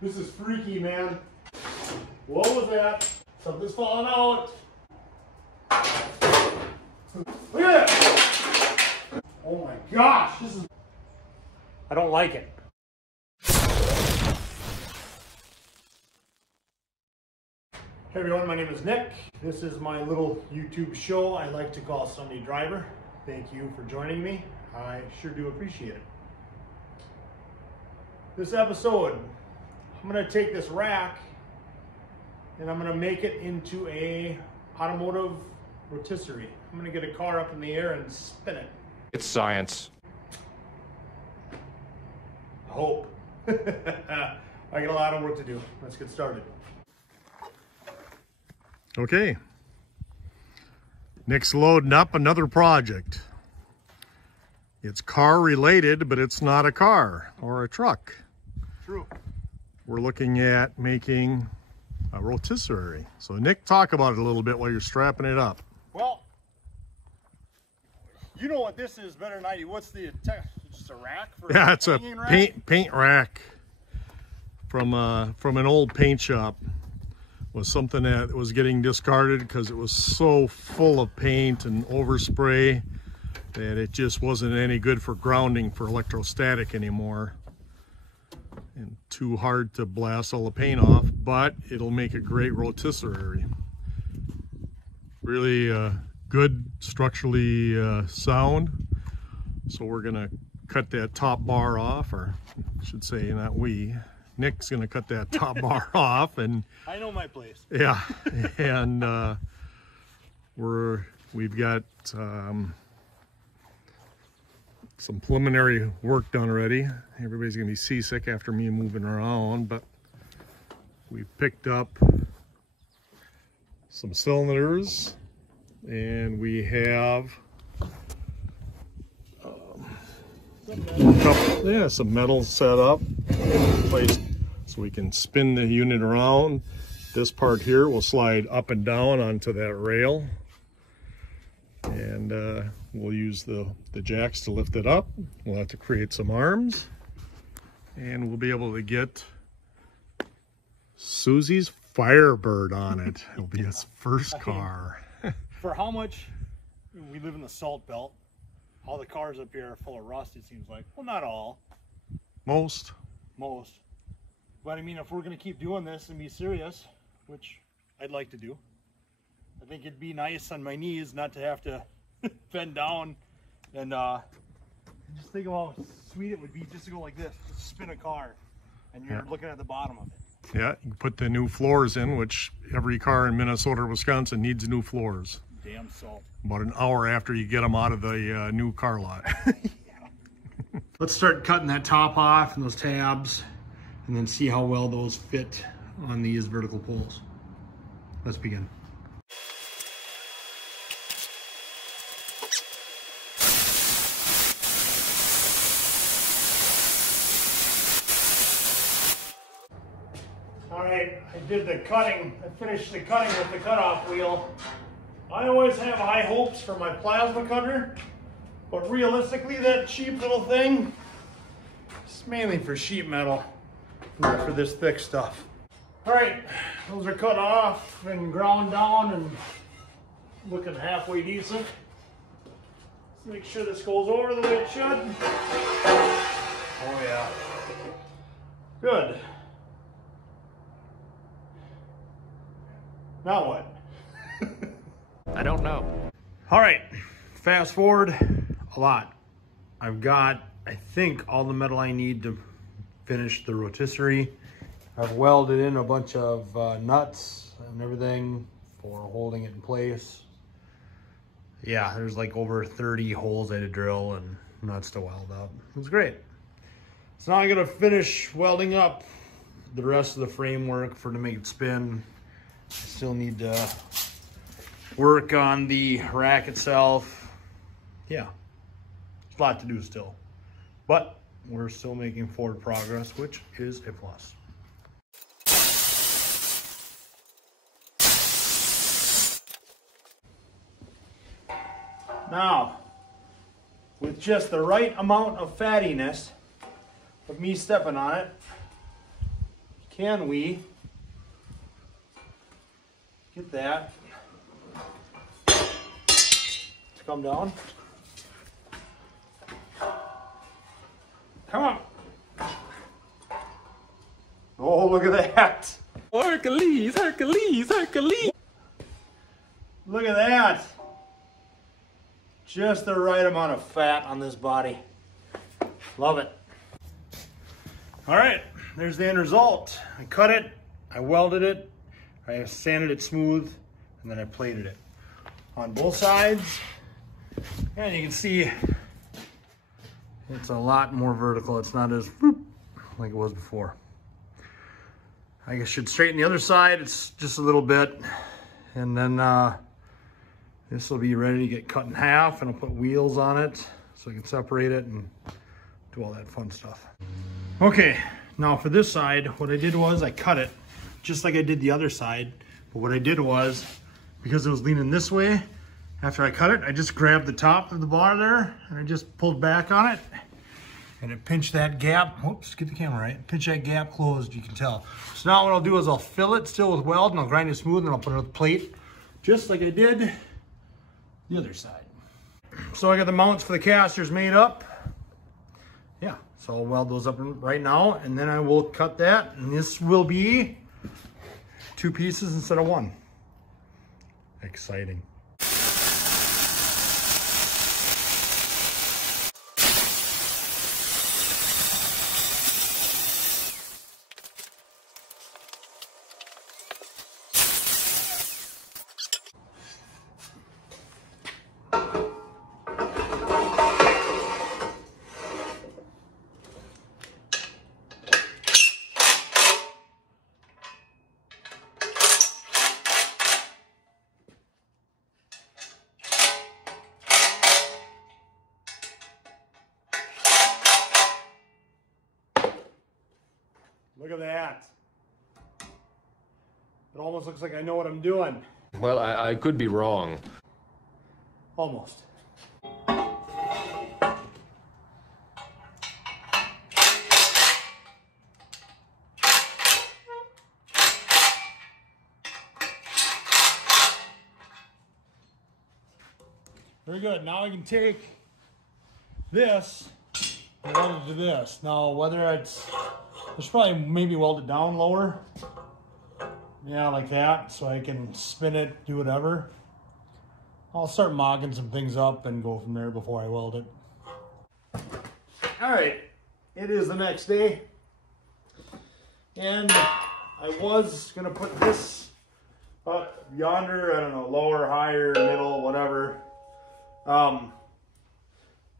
This is freaky, man. What was that? Something's falling out. Look at that! Oh my gosh, this is... I don't like it. Hey everyone, my name is Nick. This is my little YouTube show I like to call Sunday Driver. Thank you for joining me. I sure do appreciate it. This episode, I'm going to take this rack and I'm going to make it into a automotive rotisserie. I'm going to get a car up in the air and spin it. It's science. I hope. I got a lot of work to do. Let's get started. Okay, Nick's loading up another project. It's car related, but it's not a car or a truck. True. We're looking at making a rotisserie. So Nick, talk about it a little bit while you're strapping it up. Well, you know what this is better than I do. What's the, just a rack? For Yeah, it's a rack? paint rack from an old paint shop. Was something that was getting discarded because it was so full of paint and overspray that it just wasn't any good for grounding for electrostatic anymore, and too hard to blast all the paint off, but it'll make a great rotisserie. Really good, structurally sound. So we're gonna cut that top bar off, or I should say not we. Nick's gonna cut that top bar off, and I know my place. yeah, and we've got some preliminary work done already. Everybody's gonna be seasick after me moving around, but we picked up some cylinders, and we have some metal set up, placed so we can spin the unit around. This part here will slide up and down onto that rail, and we'll use the jacks to lift it up. We'll have to create some arms, and we'll be able to get Susie's Firebird on it. It'll be his first car. For how much we live in the salt belt, all the cars up here are full of rust, it seems like. Well, not all. Most. But I mean, if we're going to keep doing this and be serious, which I'd like to do, I think it'd be nice on my knees not to have to bend down and just think of how sweet it would be just to go like this, just spin a car, and you're looking at the bottom of it. Yeah, you can put the new floors in, which every car in Minnesota or Wisconsin needs new floors. Damn salt. About an hour after you get them out of the new car lot. Let's start cutting that top off and those tabs, and then see how well those fit on these vertical poles. Let's begin. All right, I did the cutting. I finished the cutting with the cutoff wheel. I always have high hopes for my plasma cutter, but realistically, that cheap little thing is mainly for sheet metal, not for this thick stuff. All right, those are cut off and ground down and looking halfway decent. Let's make sure this goes over the way it should. Oh yeah, good. Now what? I don't know. All right, fast forward a lot. I've got, I think, all the metal I need to finish the rotisserie. I've welded in a bunch of nuts and everything for holding it in place. Yeah, there's like over 30 holes I had to drill and nuts to weld up. It was great. So now I gotta finish welding up the rest of the framework to make it spin. I still need to work on the rack itself. Yeah, there's a lot to do still, but we're still making forward progress, which is a plus. Now, with just the right amount of fattiness of me stepping on it, can we get that to come down? Come on. Oh, look at that. Hercules, Hercules, Hercules. Look at that. Just the right amount of fat on this body. Love it. All right, there's the end result. I cut it, I welded it, I sanded it smooth, and then I plated it on both sides. And you can see it's a lot more vertical. It's not as whoop, like it was before. I should straighten the other side. It's just a little bit. And then this will be ready to get cut in half, and I'll put wheels on it so I can separate it and do all that fun stuff. Okay, now for this side, what I did was I cut it just like I did the other side. But what I did was, because it was leaning this way, after I cut it, I just grabbed the top of the bar there and I just pulled back on it. And it pinched that gap. Whoops, get the camera right. Pinch that gap closed, you can tell. So now what I'll do is I'll fill it still with weld and I'll grind it smooth and I'll put it on the plate, just like I did the other side. So I got the mounts for the casters made up. Yeah, so I'll weld those up right now and then I will cut that. And this will be 2 pieces instead of 1. Exciting. Look at that. It almost looks like I know what I'm doing. Well, I could be wrong. Almost. Very good. Now I can take this and weld it to this. Now, whether it's, I should probably maybe weld it down lower. Yeah, like that, so I can spin it, do whatever. I'll start mogging some things up and go from there before I weld it. All right, it is the next day. And I was gonna put this up yonder, I don't know, lower, higher, middle, whatever.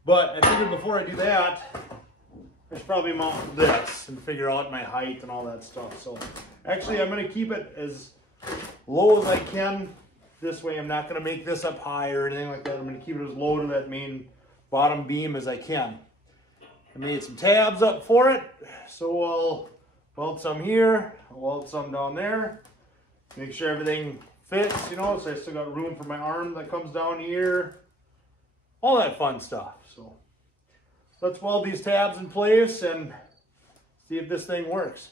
But I figured before I do that, I should probably mount this and figure out my height and all that stuff. So actually I'm gonna keep it as low as I can. This way I'm not gonna make this up high or anything like that. I'm gonna keep it as low to that main bottom beam as I can. I made some tabs up for it. So I'll weld some here, I'll weld some down there. Make sure everything fits, you know, so I still got room for my arm that comes down here. All that fun stuff. So let's weld these tabs in place and see if this thing works.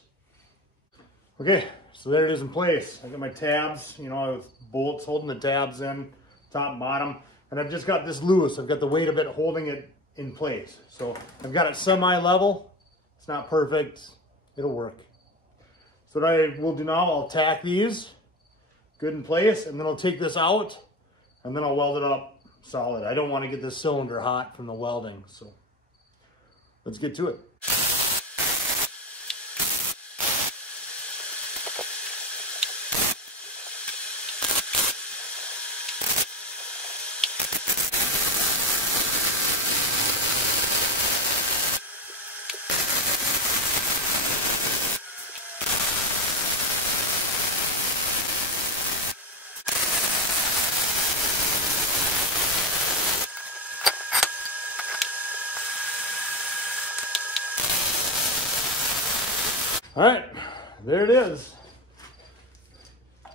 Okay, so there it is in place. I got my tabs, you know, with bolts holding the tabs in, top and bottom. And I've just got this loose. I've got the weight of it holding it in place. So I've got it semi-level. It's not perfect. It'll work. So what I will do now, I'll tack these good in place, and then I'll take this out, and then I'll weld it up solid. I don't want to get this cylinder hot from the welding, so let's get to it. All right, there it is.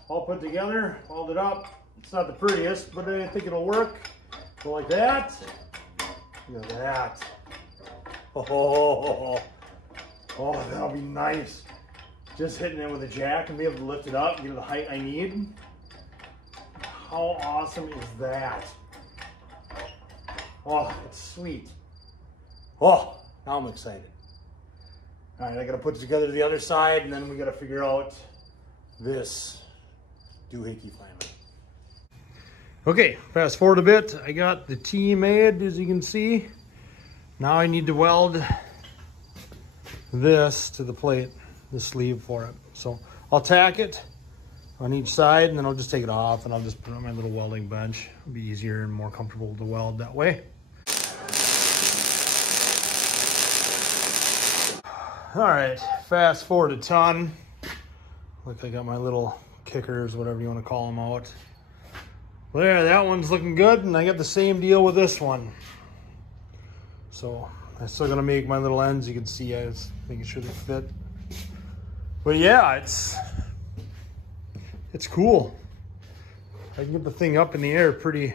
All put together, welded up. It's not the prettiest, but I think it'll work. Go like that. Look at that. Oh, that'll be nice. just hitting it with a jack and be able to lift it up and get it the height I need. How awesome is that? Oh, it's sweet. Oh, now I'm excited. All right, I gotta put it together to the other side, and then we gotta figure out this doohickey finally. Okay, fast forward a bit. I got the T made, as you can see. Now I need to weld this to the plate, the sleeve for it. So I'll tack it on each side, and then I'll just take it off, and I'll just put it on my little welding bench. It'll be easier and more comfortable to weld that way. All right, fast forward a ton. Look, I got my little kickers, whatever you want to call them, out. Well, there, that one's looking good, and I got the same deal with this one. So I'm still gonna make my little ends. You can see I was making sure they fit. But yeah, it's cool. I can get the thing up in the air pretty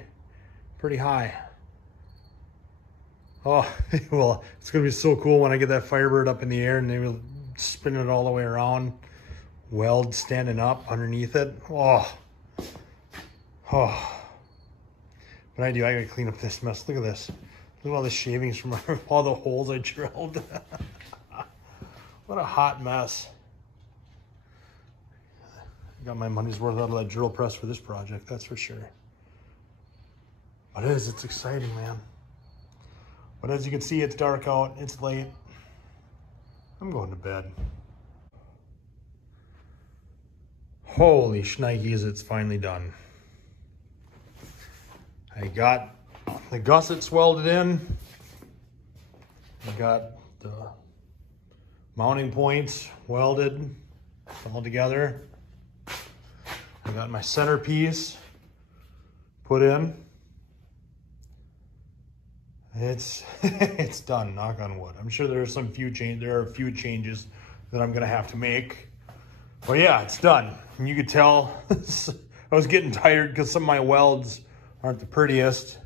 high. Oh, well, it's gonna be so cool when I get that Firebird up in the air and they will spin it all the way around. Weld standing up underneath it. Oh. But I gotta clean up this mess. Look at this. Look at all the shavings from all the holes I drilled. What a hot mess. Got my money's worth out of that drill press for this project, that's for sure. But it's exciting, man. But as you can see, it's dark out, it's late. I'm going to bed. Holy shnikes, it's finally done. I got the gussets welded in. I got the mounting points welded all together. I got my centerpiece put in. It's it's done, knock on wood. I'm sure there are a few changes that I'm gonna have to make. But yeah, it's done. And you could tell I was getting tired because some of my welds aren't the prettiest,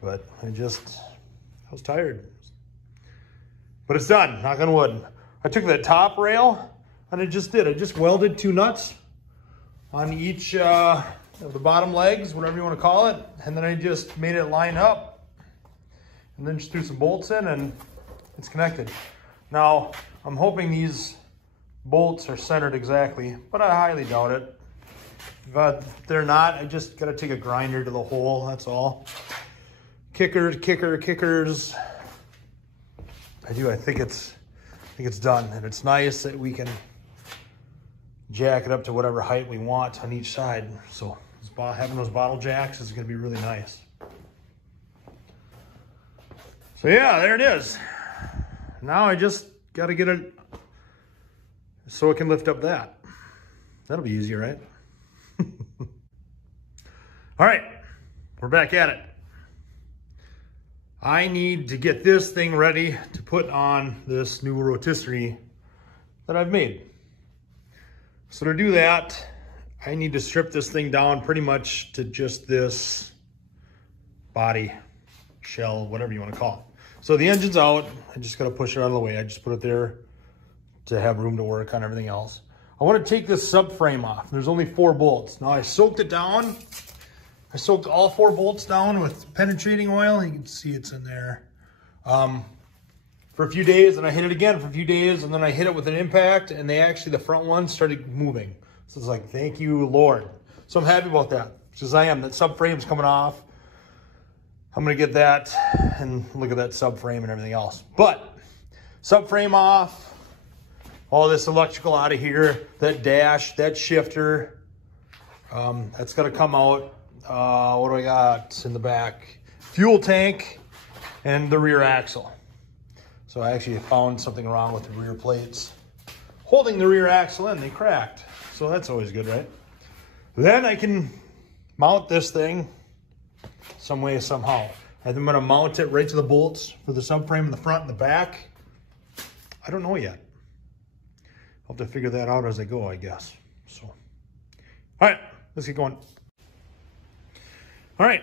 but I was tired. But it's done, knock on wood. I took that top rail and I just welded 2 nuts on each of the bottom legs, whatever you want to call it, and then I just made it line up and then just threw some bolts in and it's connected. Now, I'm hoping these bolts are centered exactly, but I highly doubt it. But if they're not, I just gotta take a grinder to the hole, that's all. Kickers. I think it's done, and it's nice that we can jack it up to whatever height we want on each side. So having those bottle jacks is gonna be really nice. So yeah, there it is. Now I just gotta get it so it can lift up that. That'll be easier, right? All right, we're back at it. I need to get this thing ready to put on this new rotisserie that I've made. So to do that, I need to strip this thing down pretty much to just this body, shell, whatever you want to call it. So the engine's out. I just got to push it out of the way. I just put it there to have room to work on everything else. I want to take this subframe off. There's only 4 bolts. Now I soaked it down. I soaked all 4 bolts down with penetrating oil. You can see it's in there for a few days, and I hit it again for a few days, and then I hit it with an impact, and the front one started moving. So it's like, thank you, Lord. So I'm happy about that, because I am. That subframe's coming off. I'm gonna get that and look at that subframe and everything else. But subframe off, all this electrical out of here, that dash, that shifter, that's gonna come out. What do I got in the back? Fuel tank and the rear axle. So I actually found something wrong with the rear plates holding the rear axle in. They cracked. So that's always good, right? Then I can mount this thing some way, somehow. I'm gonna mount it right to the bolts for the subframe in the front and the back. I don't know yet. I'll have to figure that out as I go, I guess. So, all right, let's get going. All right,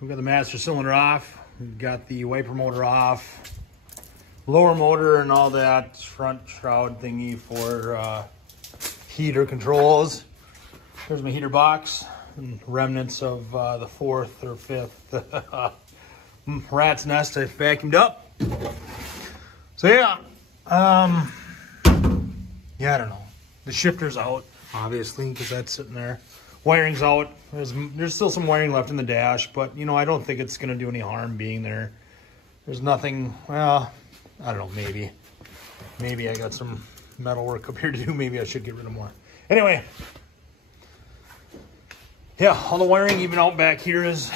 we've got the master cylinder off. We've got the wiper motor off. lower motor and all that, front shroud thingy for heater controls. There's my heater box and remnants of the 4th or 5th rat's nest I vacuumed up. So yeah, I don't know. The shifter's out, obviously, because that's sitting there. Wiring's out. There's still some wiring left in the dash, but you know, I don't think it's gonna do any harm being there. There's nothing, well, I don't know, maybe I got some metal work up here to do. Maybe I should get rid of more. Anyway, yeah, all the wiring even out back here is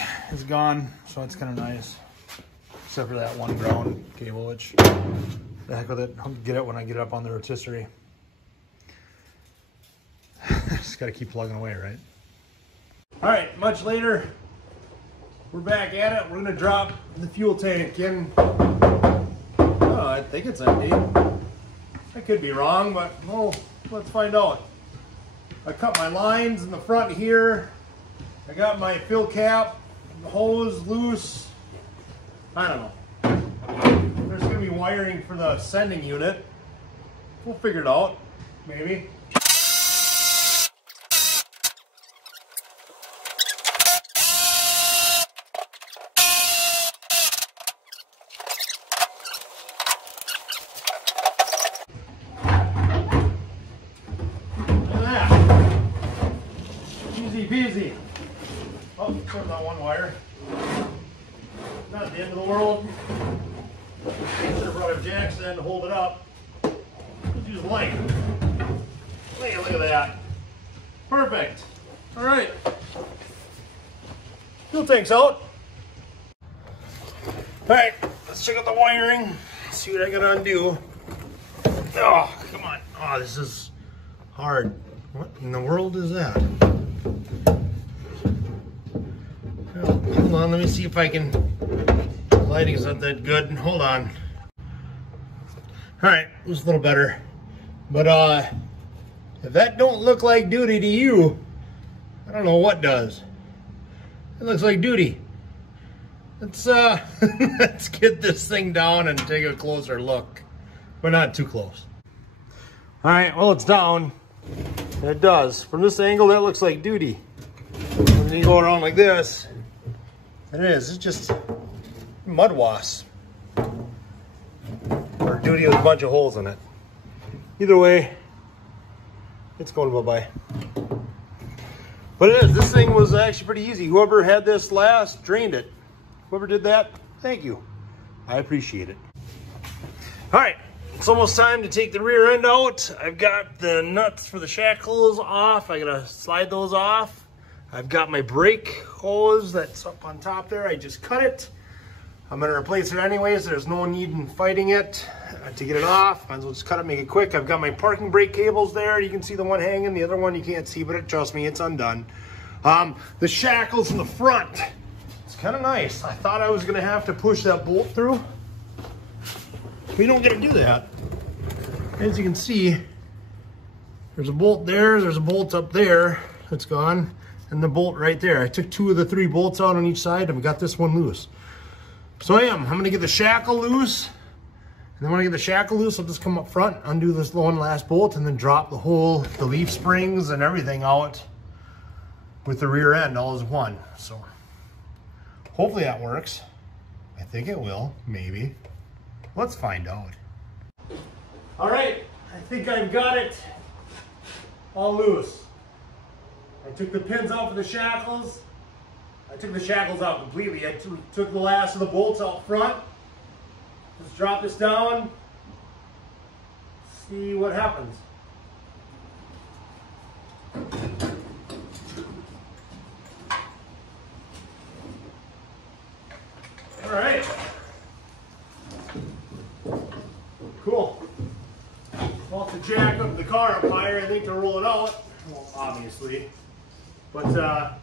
gone, so it's kind of nice. Except for that one ground cable, which, the heck with it, I'll get it when I get up on the rotisserie. Just gotta keep plugging away, right? All right, much later, we're back at it. We're gonna drop the fuel tank in. Oh, I think it's empty. I could be wrong, but well, let's find out. I cut my lines in the front here. I got my fill cap hose loose. I don't know. There's gonna be wiring for the sending unit. We'll figure it out, maybe. Easy. Oh, there's that one wire. Not the end of the world. Should have brought a jack then to hold it up. Let's use light. Look at that. Perfect. All right. Fuel tank's out. All right, let's check out the wiring. See what I gotta undo. Oh, come on. Oh, this is hard. What in the world is that? Hold on, let me see if I can. Lighting's not that good. Hold on. All right, it was a little better. But if that don't look like duty to you, I don't know what does. It looks like duty. Let's let's get this thing down and take a closer look, but not too close. All right, well, it's down. It does. From this angle, that looks like duty. When you go around like this, it is. It's just mud wasps. Or duty with a bunch of holes in it. Either way, it's going bye-bye. But it is. This thing was actually pretty easy. Whoever had this last drained it. Whoever did that, thank you. I appreciate it. All right. It's almost time to take the rear end out. I've got the nuts for the shackles off. I gotta slide those off. I've got my brake hose that's up on top there. I just cut it. I'm gonna replace it anyways. There's no need in fighting it to get it off. Might as well just cut it, make it quick. I've got my parking brake cables there. You can see the one hanging, the other one you can't see, but trust me, it's undone. The shackles in the front. It's kind of nice. I thought I was gonna have to push that bolt through. We don't get to do that. As you can see, there's a bolt there, there's a bolt up there that's gone, and the bolt right there. I took 2 of the 3 bolts out on each side and got this one loose. So I'm gonna get the shackle loose, and then when I get the shackle loose, I'll just come up front, undo this one last bolt, and then drop the leaf springs and everything out with the rear end all as one. So hopefully that works. I think it will, maybe. Let's find out. All right, I think I've got it all loose. I took the pins out for the shackles. I took the shackles out completely. I took the last of the bolts out front. Let's drop this down. See what happens. All right. Cool. I'll have to jack up the car up higher, I think, to roll it out. Well, obviously. But, yeah,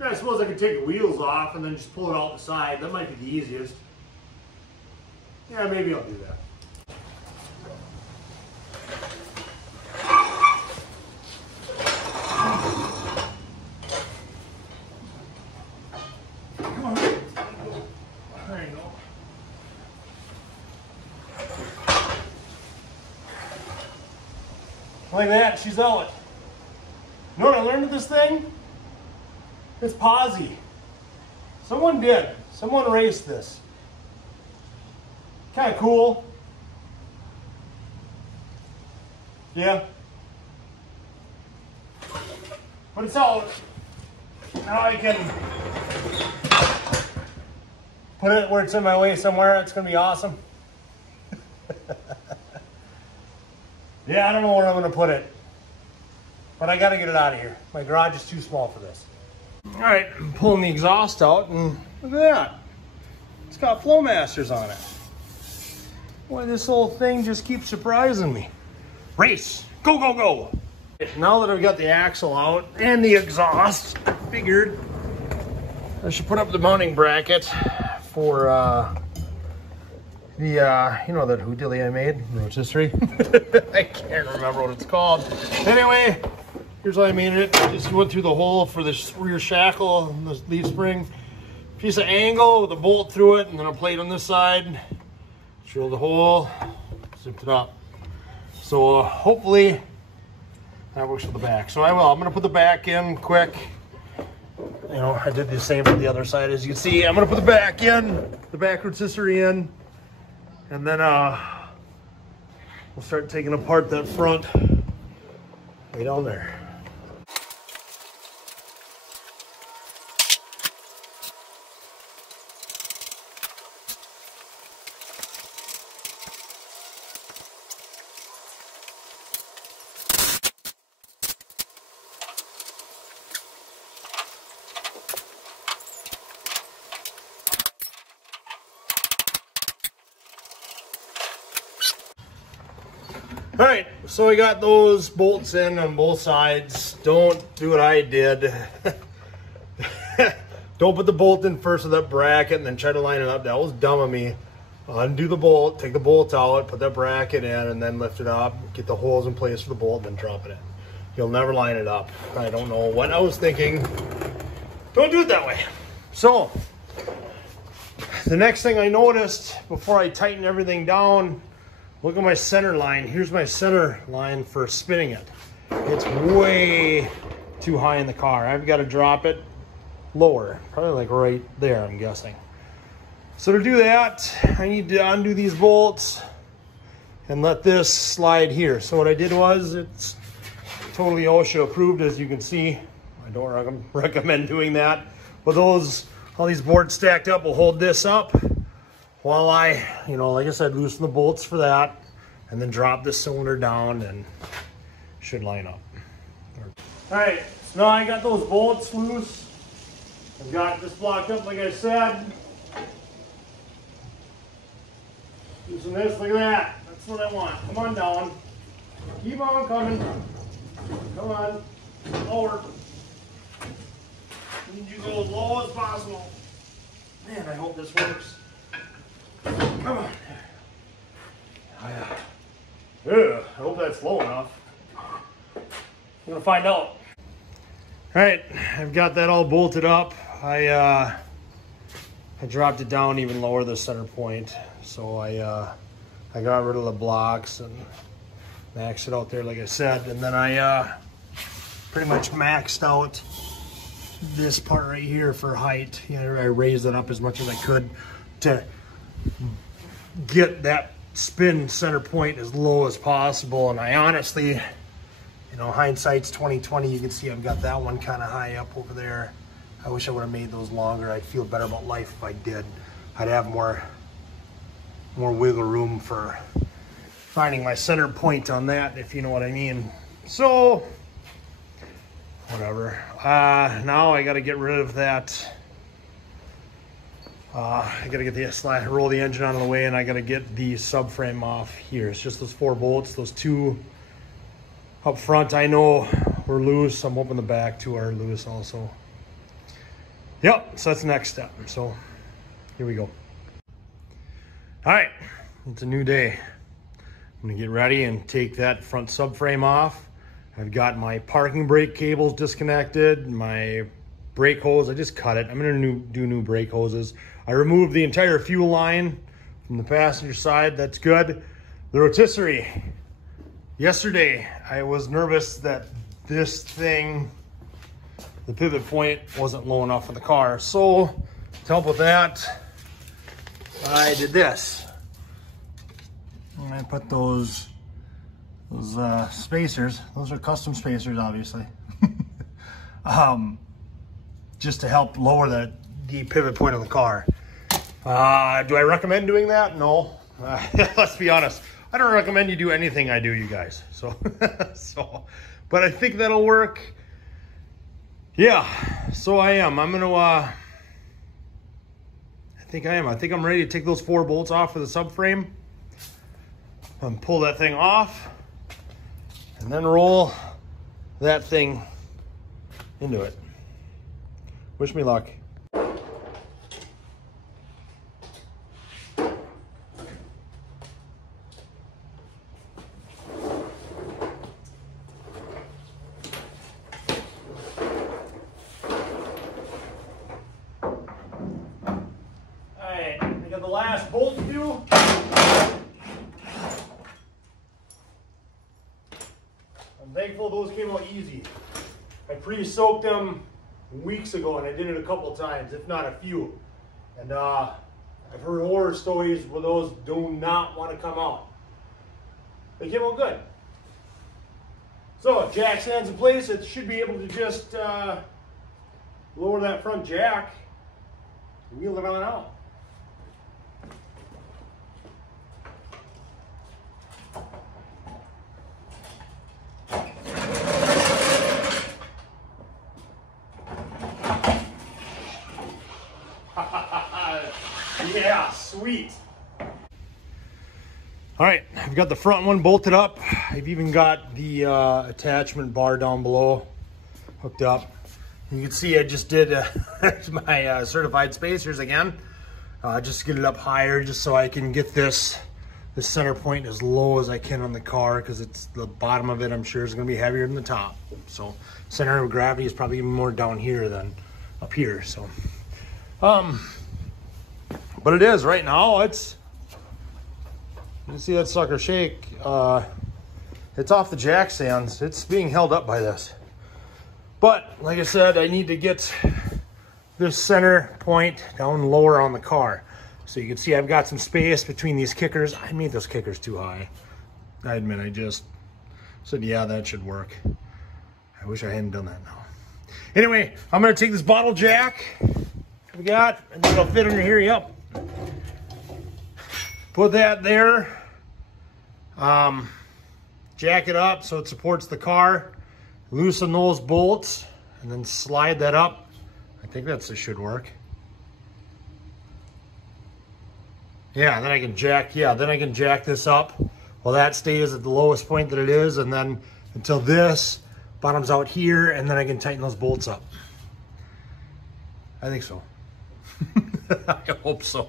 I suppose I could take the wheels off and then just pull it out the side. That might be the easiest. Yeah, maybe I'll do that. Come on. There you go. Like that, she's out. You know what I learned with this thing? It's posi. Someone did. Someone raced this. Kind of cool. Yeah. But it's out. Now I can put it where it's in my way somewhere. It's going to be awesome. Yeah, I don't know where I'm going to put it. But I got to get it out of here. My garage is too small for this. All right, I'm pulling the exhaust out, and look at that. It's got Flowmasters on it. Boy, this whole thing just keeps surprising me. Race, go, go, go. Now that I've got the axle out and the exhaust, I figured I should put up the mounting bracket for you know that hoodilly I made, rotisserie. I can't remember what it's called. Anyway, here's how I made it. Just went through the hole for the rear shackle and the leaf spring. Piece of angle with a bolt through it, and then a plate on this side. Drilled the hole, zipped it up. So hopefully that works for the back. So I will. I'm gonna put the back in quick. You know, I did the same for the other side. As you can see, I'm gonna put the back in, the back rotisserie in, and then we'll start taking apart that front way down there. All right, so we got those bolts in on both sides. Don't do what I did. Don't put the bolt in first with that bracket and then try to line it up. That was dumb of me. Undo the bolt, take the bolt out, put that bracket in, and then lift it up, get the holes in place for the bolt, and then drop it in. You'll never line it up. I don't know what I was thinking. Don't do it that way. So, the next thing I noticed before I tighten everything down, look at my center line. Here's my center line for spinning it. It's way too high in the car. I've got to drop it lower, probably like right there, I'm guessing. So to do that, I need to undo these bolts and let this slide here. So what I did was, it's totally OSHA approved, as you can see. I don't recommend doing that. But all these boards stacked up will hold this up while I, you know, like I said, loosen the bolts for that and then drop this cylinder down and should line up. All right, so now I got those bolts loose. I've got this blocked up, like I said. Loosen this, look at that. That's what I want. Come on down. Keep on coming. Come on, lower. I need you to go as low as possible. Man, I hope this works. Come on. I hope that's low enough. I'm gonna find out. All right, I've got that all bolted up. I dropped it down even lower, the center point. So I got rid of the blocks and maxed it out there, like I said. And then I pretty much maxed out this part right here for height. You know, I raised it up as much as I could to get that spin center point as low as possible. And I honestly, you know, hindsight's 20/20. You can see I've got that one kind of high up over there. I wish I would have made those longer. I'd feel better about life if I did. I'd have more wiggle room for finding my center point on that, if you know what I mean. So whatever. Now I got to get rid of that. I got to get the roll the engine out of the way, and I got to get the subframe off here. It's just those 4 bolts. Those 2 up front I know were loose. I'm hoping the back 2 are loose also. Yep, so that's the next step. So here we go. All right, it's a new day. I'm gonna get ready and take that front subframe off. I've got my parking brake cables disconnected, my brake hose, I just cut it. I'm gonna do new brake hoses. I removed the entire fuel line from the passenger side, that's good. The rotisserie, Yesterday, I was nervous that this thing, the pivot point, wasn't low enough for the car. So, to help with that, I did this. And I put those spacers. Those are custom spacers, obviously. Just to help lower the pivot point of the car. Do I recommend doing that? No. Let's be honest. I don't recommend you do anything I do, you guys. So, but I think that'll work. Yeah, so I am. I'm gonna, I think I'm ready to take those 4 bolts off of the subframe and pull that thing off and then roll that thing into it. Wish me luck. Alright, we got the last bolt to do. I'm thankful those came out easy. I pre-soaked them weeks ago and I did it a couple times, if not a few. And I've heard horror stories where those do not want to come out. They came out good. So, jack stands in place. It should be able to just lower that front jack and wheel it on out. Yeah, sweet. All right, I've got the front one bolted up. I've even got the attachment bar down below hooked up. You can see I just did my certified spacers again, just to get it up higher, just so I can get this center point as low as I can on the car, because it's the bottom of it, I'm sure, is going to be heavier than the top. So center of gravity is probably even more down here than up here. So, but it is right now. It's, you can see that sucker shake. It's off the jack stands. It's being held up by this. But like I said, I need to get this center point down lower on the car. So you can see I've got some space between these kickers. I made those kickers too high. I admit, I just said, yeah, that should work. I wish I hadn't done that now. Anyway, I'm gonna take this bottle jack we got, and it'll fit under here, yep. Put that there. Jack it up so it supports the car. Loosen those bolts and then slide that up. I think that should work. Yeah, then I can jack this up while that stays at the lowest point that it is, and then until this bottoms out here, and then I can tighten those bolts up. I think so. I hope so.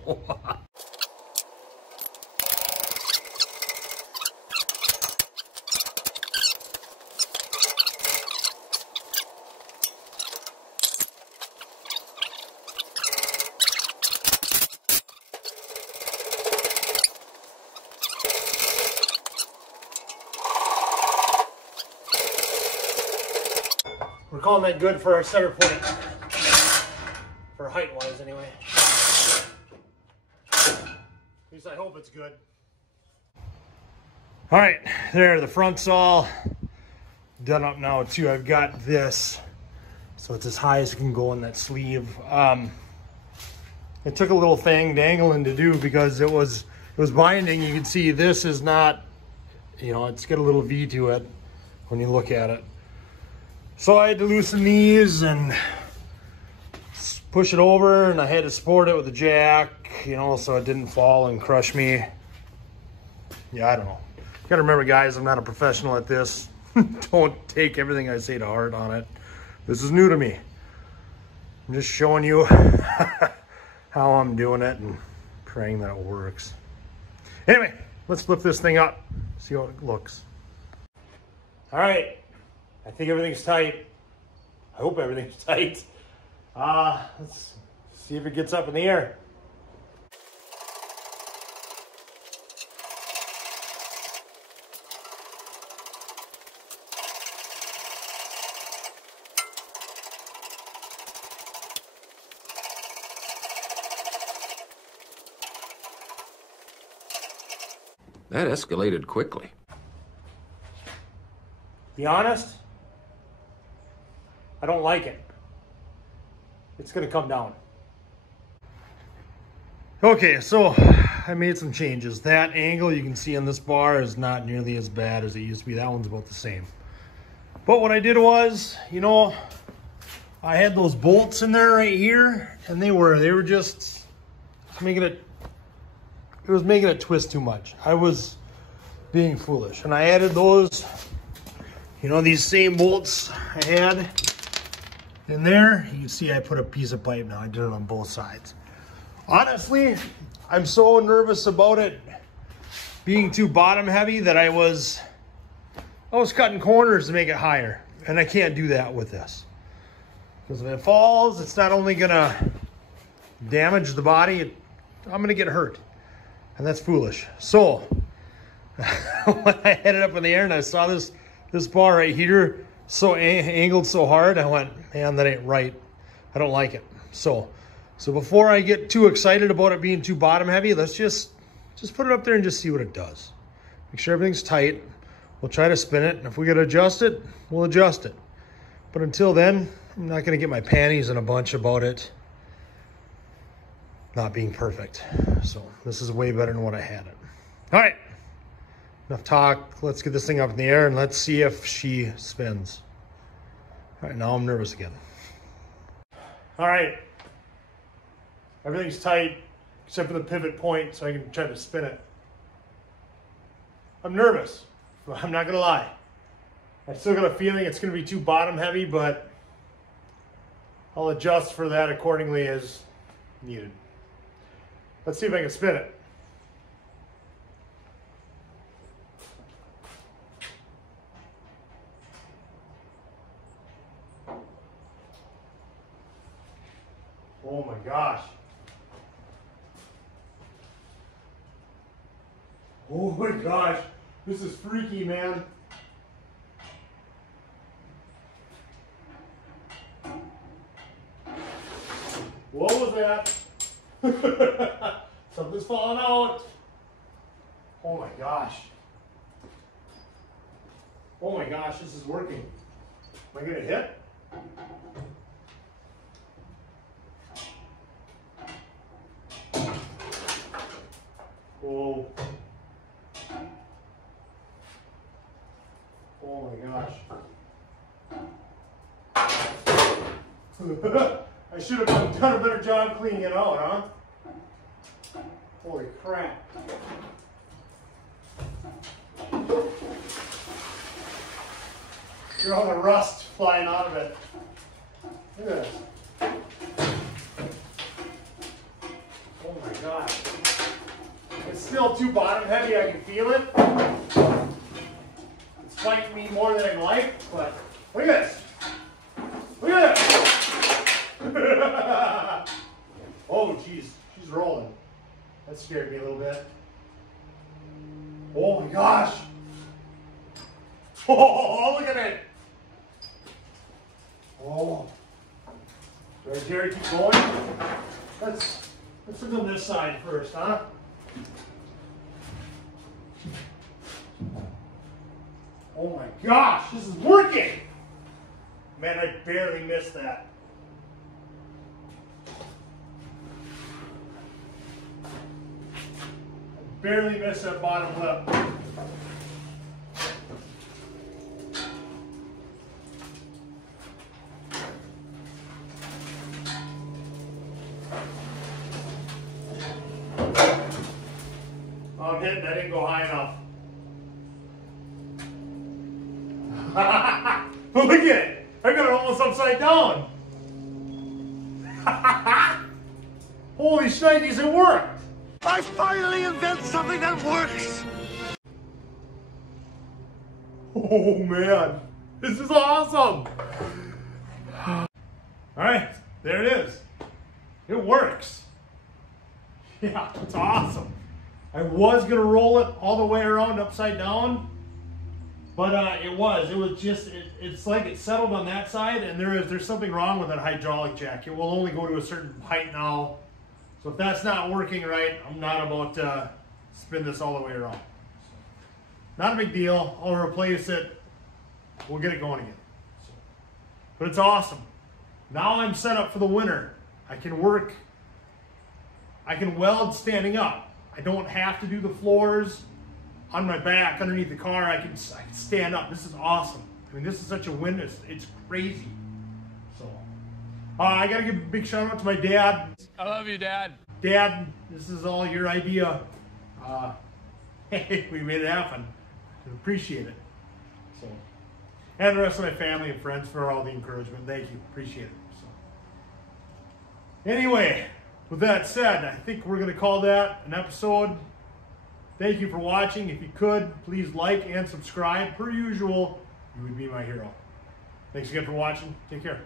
We're calling that good for our center point. For height-wise, anyway. At least I hope it's good. All right, there, the front's all done up now too. I've got this, so it's as high as it can go in that sleeve. It took a little thing dangling to do because it was binding. You can see this is not, you know, it's got a little V to it when you look at it. So I had to loosen these and push it over, and I had to support it with a jack, you know, so it didn't fall and crush me. Yeah, I don't know. You gotta remember, guys, I'm not a professional at this. Don't take everything I say to heart on it. This is new to me. I'm just showing you how I'm doing it and praying that it works. Anyway, let's flip this thing up, see how it looks. All right. I think everything's tight. I hope everything's tight. Let's see if it gets up in the air. That escalated quickly. Be honest, I don't like it. It's gonna come down. Okay, so I made some changes. That angle you can see on this bar is not nearly as bad as it used to be. That one's about the same. But what I did was, you know, I had those bolts in there right here, and they were just making it was making it twist too much. I was being foolish. And I added those, you know, these same bolts I had in there. You can see I put a piece of pipe now. I did it on both sides. Honestly, I'm so nervous about it being too bottom heavy that I was cutting corners to make it higher. And I can't do that with this. Because if it falls, it's not only gonna damage the body, I'm gonna get hurt. And that's foolish. So, when I had it up in the air and I saw this bar right here so angled so hard, I went, man, that ain't right. I don't like it. So before I get too excited about it being too bottom heavy, let's just put it up there and just see what it does. Make sure everything's tight. We'll try to spin it, and if we gotta adjust it, we'll adjust it. But until then, I'm not gonna get my panties in a bunch about it not being perfect. So this is way better than what I had it. All right, enough talk. Let's get this thing up in the air and let's see if she spins. All right, now I'm nervous again. All right, everything's tight except for the pivot point, so I can try to spin it. I'm nervous, I'm not gonna lie. I still got a feeling it's gonna be too bottom heavy, but I'll adjust for that accordingly as needed. Let's see if I can spin it. Oh my gosh. Oh my gosh. This is freaky, man. What was that? Something's falling out. Oh my gosh. Oh my gosh, this is working. Am I gonna hit? Whoa. Oh my gosh. I should have done a better job cleaning it out, huh? Holy crap. You're all the rust flying out of it. Look at this. Oh my gosh. It's still too bottom heavy, I can feel it. It's fighting me more than I'd like, but look at this. Look at this. Oh geez, she's rolling. That scared me a little bit. Oh my gosh. Oh, look at it. Oh. Do I dare keep going? Let's look on this side first, huh? Oh my gosh, this is working. Man, I barely missed that. Barely missed that bottom lip. Oh, I'm hitting. I didn't go high enough. Look at it. I got it almost upside down. Holy shnikes, it worked. I finally invented something that works! Oh man, this is awesome! Alright, there it is. It works. Yeah, it's awesome. I was gonna roll it all the way around upside down, but it was just, it's like it settled on that side, and there's something wrong with that hydraulic jack. It will only go to a certain height now. So if that's not working right, I'm not about to spin this all the way around. Not a big deal. I'll replace it. We'll get it going again. So, but it's awesome. Now I'm set up for the winter. I can work. I can weld standing up. I don't have to do the floors on my back underneath the car. I can stand up. This is awesome. I mean, this is such a win. It's crazy. So, I got to give a big shout out to my dad. I love you, Dad. Dad, this is all your idea. Hey, we made it happen. I appreciate it. So, and the rest of my family and friends for all the encouragement. Thank you. Appreciate it. So, anyway, with that said, I think we're going to call that an episode. Thank you for watching. If you could, please like and subscribe. Per usual, you would be my hero. Thanks again for watching. Take care.